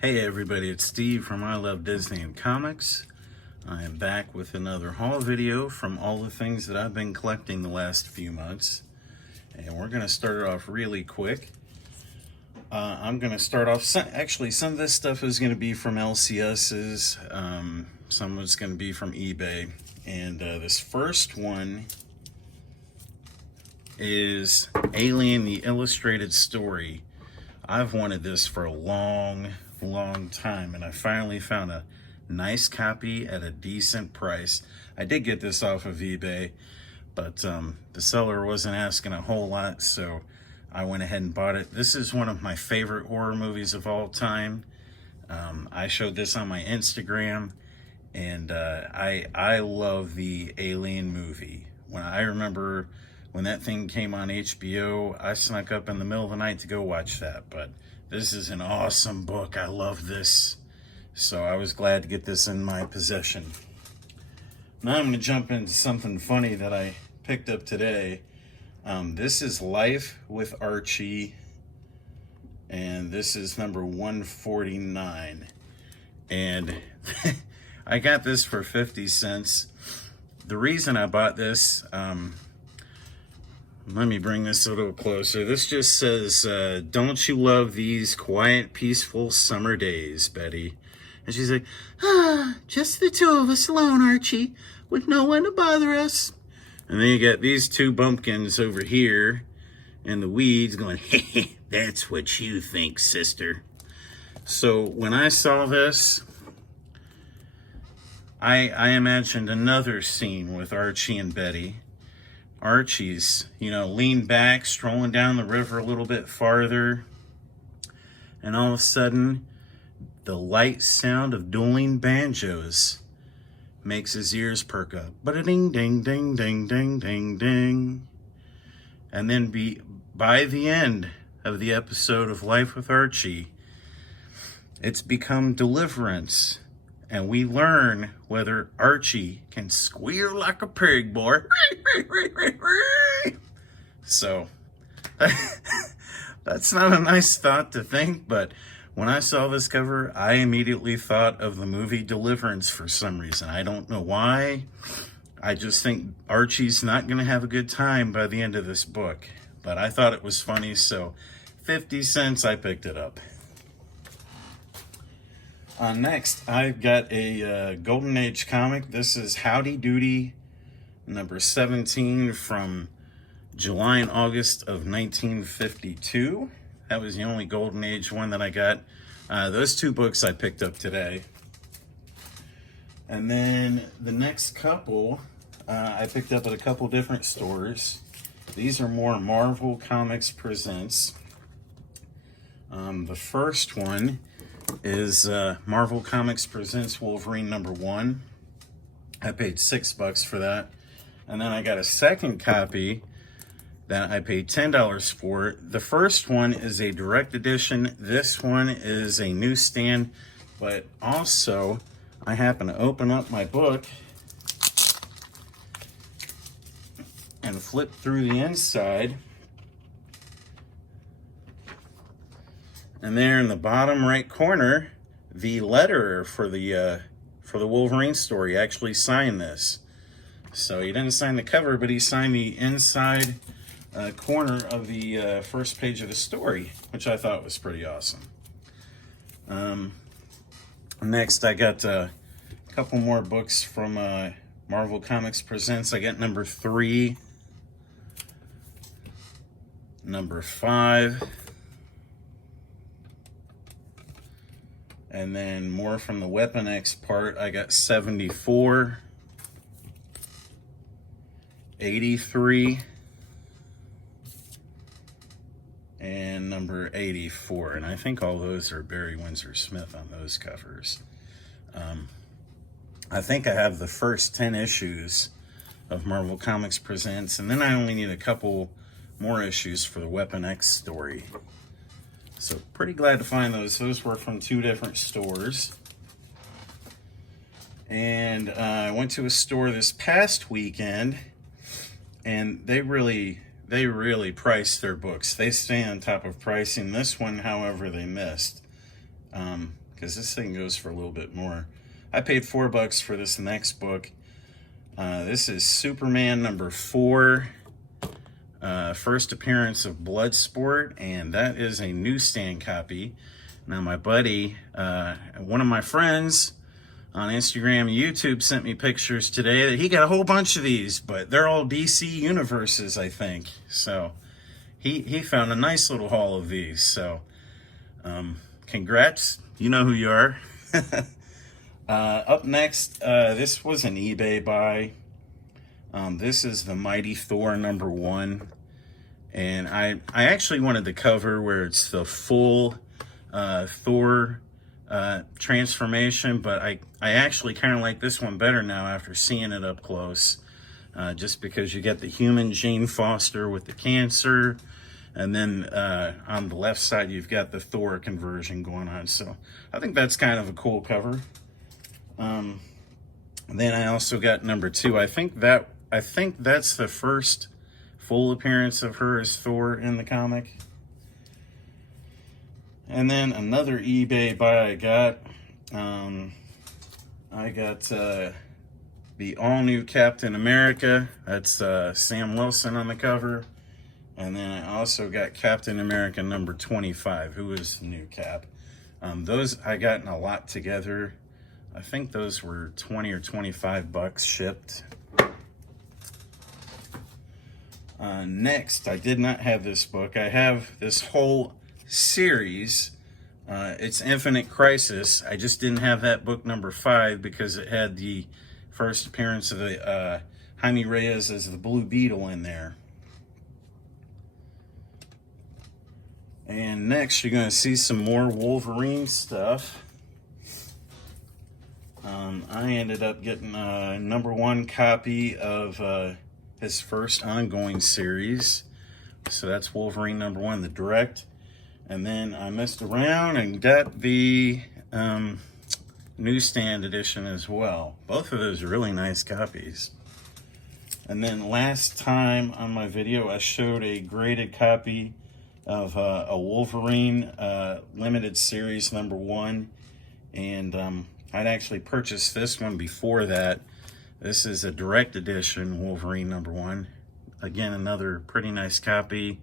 Hey everybody, it's Steve from I Love Disney and Comics. I am back with another haul video from all the things that I've been collecting the last few months. And we're going to start it off really quick. I'm going to start off, actually some of this stuff is going to be from LCS's, some of it's going to be from eBay. And this first one is Alien, the Illustrated Story. I've wanted this for a long time, and I finally found a nice copy at a decent price. I did get this off of eBay, but the seller wasn't asking a whole lot, so I went ahead and bought it. This is one of my favorite horror movies of all time. I showed this on my Instagram, and I love the Alien movie. I remember when that thing came on HBO, I snuck up in the middle of the night to go watch that. But this is an awesome book. I love this. So I was glad to get this in my possession. Now I'm going to jump into something funny that I picked up today. This is Life with Archie. And this is number 149. And I got this for 50 cents. The reason I bought this, let me bring this a little closer. This just says, don't you love these quiet, peaceful summer days, Betty? And she's like, just the two of us alone, Archie, with no one to bother us. And then you got these two bumpkins over here in the weeds going, hey, that's what you think, sister. So when I saw this, I imagined another scene with Archie and Betty. Archie's, leaned back, strolling down the river a little bit farther. And all of a sudden, the light sound of dueling banjos makes his ears perk up. Ba-da-ding, ding, ding, ding, ding, ding, ding. And then by the end of the episode of Life with Archie, it's become Deliverance. And we learn whether Archie can squeal like a pig, boy. So, that's not a nice thought to think, but when I saw this cover, I immediately thought of the movie Deliverance for some reason. I don't know why. I just think Archie's not going to have a good time by the end of this book. But I thought it was funny, so 50 cents, I picked it up. Next, I've got a Golden Age comic. This is Howdy Doody, number 17 from July and August of 1952. That was the only Golden Age one that I got. Those two books I picked up today. And then the next couple, I picked up at a couple different stores. These are more Marvel Comics Presents. The first one is Marvel Comics Presents Wolverine number 1. I paid $6 for that. And then I got a second copy that I paid $10 for. The first one is a direct edition. This one is a newsstand. But also, I happen to open up my book and flip through the inside. And there in the bottom right corner, the letterer for the Wolverine story actually signed this. So he didn't sign the cover, but he signed the inside corner of the first page of the story, which I thought was pretty awesome. Next, I got a couple more books from Marvel Comics Presents. I got number 3, number 5. And then more from the Weapon X part. I got 74, 83, and number 84. And I think all those are Barry Windsor Smith on those covers. I think I have the first 10 issues of Marvel Comics Presents. And then I only need a couple more issues for the Weapon X story. So pretty glad to find those. Those were from 2 different stores. And I went to a store this past weekend, and they really price their books. They stay on top of pricing. This one, however, they missed. because this thing goes for a little bit more. I paid $4 for this next book. This is Superman #4, first appearance of Bloodsport, and that is a newsstand copy. Now my buddy, one of my friends on Instagram and YouTube, sent me pictures today that he got a whole bunch of these, but they're all DC universes, I think. So he found a nice little haul of these. So congrats, you know who you are. Up next, this was an eBay buy. This is the Mighty Thor #1, and I actually wanted the cover where it's the full Thor transformation, but I actually kind of like this one better now after seeing it up close, just because you get the human Jane Foster with the cancer, and then on the left side you've got the Thor conversion going on. So I think that's kind of a cool cover. Then I also got #2. I think that's the first full appearance of her as Thor in the comic. And then another eBay buy I got the all-new Captain America. That's Sam Wilson on the cover. And then I also got Captain America #25, who is the new Cap. Those I got in a lot together. I think those were 20 or 25 bucks shipped. Next, I did not have this book. I have this whole series. It's Infinite Crisis. I just didn't have that book #5 because it had the first appearance of the Jaime Reyes as the Blue Beetle in there. And next, you're going to see some more Wolverine stuff. I ended up getting a #1 copy of his first ongoing series. So that's Wolverine #1, the direct. And then I messed around and got the newsstand edition as well. Both of those are really nice copies. And then last time on my video, I showed a graded copy of a Wolverine limited series #1. And I'd actually purchased this one before that. This is a direct edition Wolverine #1. Again, another pretty nice copy.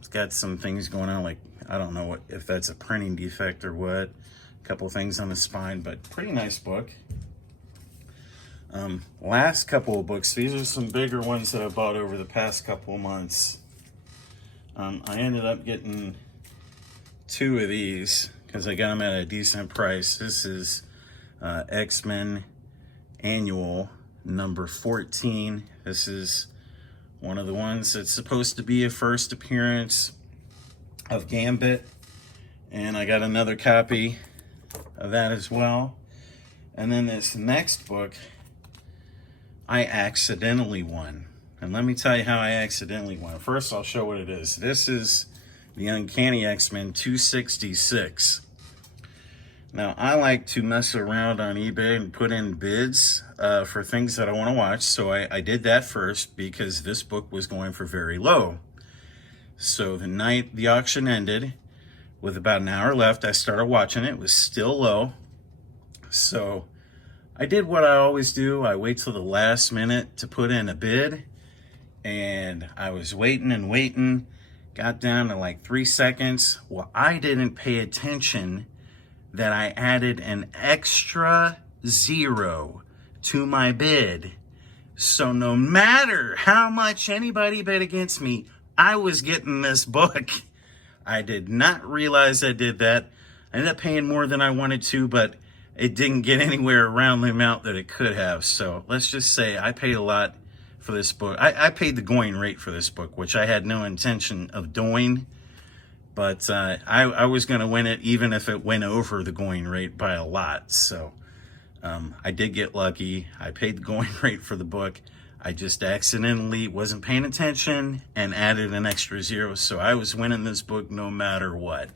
It's got some things going on, like, I don't know if that's a printing defect or what. A couple things on the spine, but pretty nice book. Last couple of books, these are some bigger ones that I bought over the past couple of months. I ended up getting 2 of these because I got them at a decent price. This is XMen Annual #14. This is one of the ones that's supposed to be a first appearance of Gambit, and I got another copy of that as well. And then this next book I accidentally won, and let me tell you how I accidentally won. First, I'll show what it is. This is the Uncanny X-Men 266. Now, I like to mess around on eBay and put in bids for things that I want to watch. So I did that first because this book was going for very low. So the night the auction ended, with about an hour left, I started watching it. It was still low. So I did what I always do. I wait till the last minute to put in a bid. And I was waiting and waiting. Got down to like 3 seconds. Well, I didn't pay attention that I added an extra 0 to my bid. So no matter how much anybody bid against me, I was getting this book. I did not realize I did that. I ended up paying more than I wanted to, but it didn't get anywhere around the amount that it could have. So let's just say I paid a lot for this book. I paid the going rate for this book, which I had no intention of doing. But I was going to win it even if it went over the going rate by a lot. So I did get lucky. I paid the going rate for the book. I just accidentally wasn't paying attention and added an extra 0. So I was winning this book no matter what.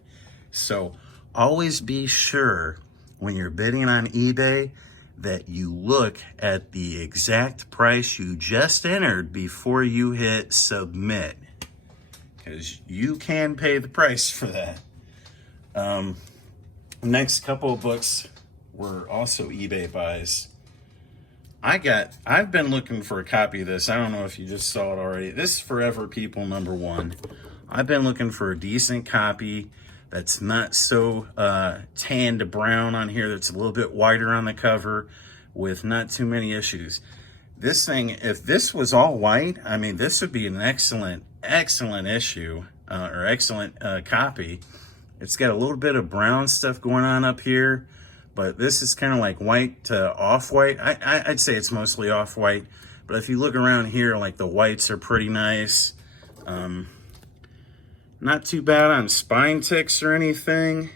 So always be sure when you're bidding on eBay that you look at the exact price you just entered before you hit submit, because you can pay the price for that. Next couple of books were also eBay buys. I've been looking for a copy of this. I don't know if you just saw it already. This is Forever People #1. I've been looking for a decent copy that's not so tan to brown on here, that's a little bit whiter on the cover with not too many issues. This thing, if this was all white, I mean, this would be an excellent issue, or excellent copy. It's got a little bit of brown stuff going on up here, but this is kind of like white to off-white. I'd say it's mostly off-white, but if you look around here, like the whites are pretty nice. Not too bad on spine ticks or anything,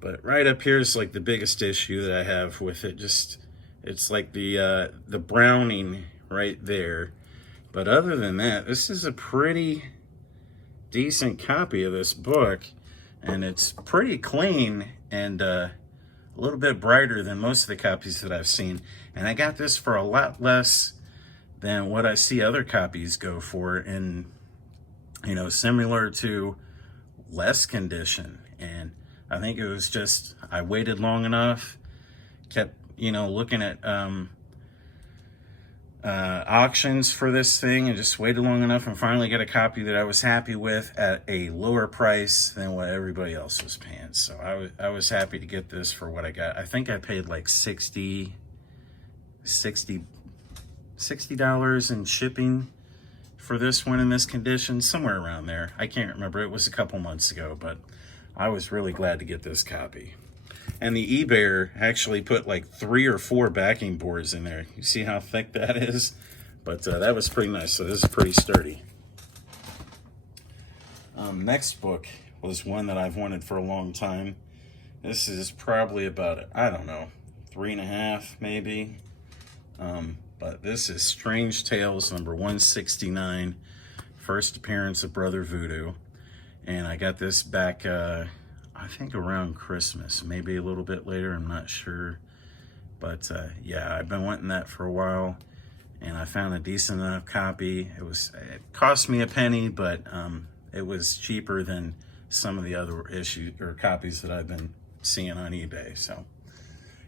but right up here is like the biggest issue that I have with it. Just, it's like the browning right there. But other than that, this is a pretty decent copy of this book, and it's pretty clean and a little bit brighter than most of the copies that I've seen. And I got this for a lot less than what I see other copies go for, and you know, similar to less condition. And I think it was just, I waited long enough, kept, you know, looking at auctions for this thing, and just waited long enough and finally got a copy that I was happy with at a lower price than what everybody else was paying. So I was happy to get this for what I got. I think I paid like $60 in shipping for this one in this condition, somewhere around there. I can't remember. It was a couple months ago, but I was really glad to get this copy. And the eBayer actually put like 3 or 4 backing boards in there. You see how thick that is? But that was pretty nice. So this is pretty sturdy. Next book was one that I've wanted for a long time. This is probably about, I don't know, 3.5 maybe. But this is Strange Tales #169, first appearance of Brother Voodoo. And I got this back, I think around Christmas, maybe a little bit later, I'm not sure. But yeah, I've been wanting that for a while, and I found a decent enough copy. It cost me a penny, but it was cheaper than some of the other issues or copies that I've been seeing on eBay. So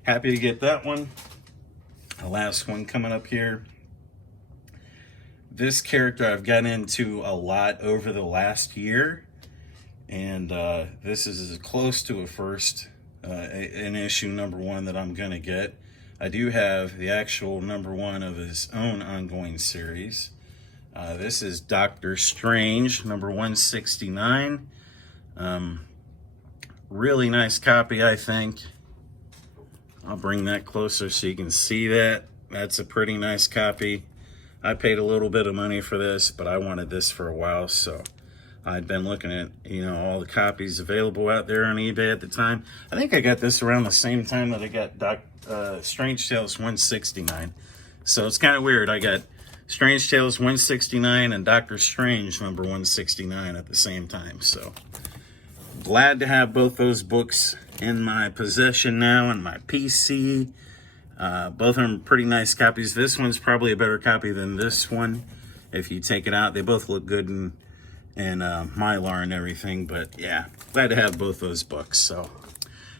happy to get that one. The last one coming up here. This character I've gotten into a lot over the last year, and this is as close to a first an issue #1 that I'm gonna get. I do have the actual #1 of his own ongoing series. This is Doctor Strange #169. Really nice copy, I think. I'll bring that closer so you can see that. That's a pretty nice copy. I paid a little bit of money for this, but I wanted this for a while, so I'd been looking at, you know, all the copies available out there on eBay at the time. I think I got this around the same time that I got Strange Tales 169. So it's kind of weird. I got Strange Tales 169 and Doctor Strange #169 at the same time. So glad to have both those books in my possession now, and my PC. Both of them pretty nice copies. This one's probably a better copy than this one if you take it out. They both look good in Mylar and everything, but yeah, glad to have both those books. So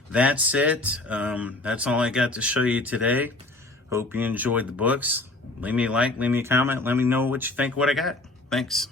that's it. That's all I got to show you today. Hope you enjoyed the books. Leave me a like, leave me a comment, let me know what you think, what I got. Thanks.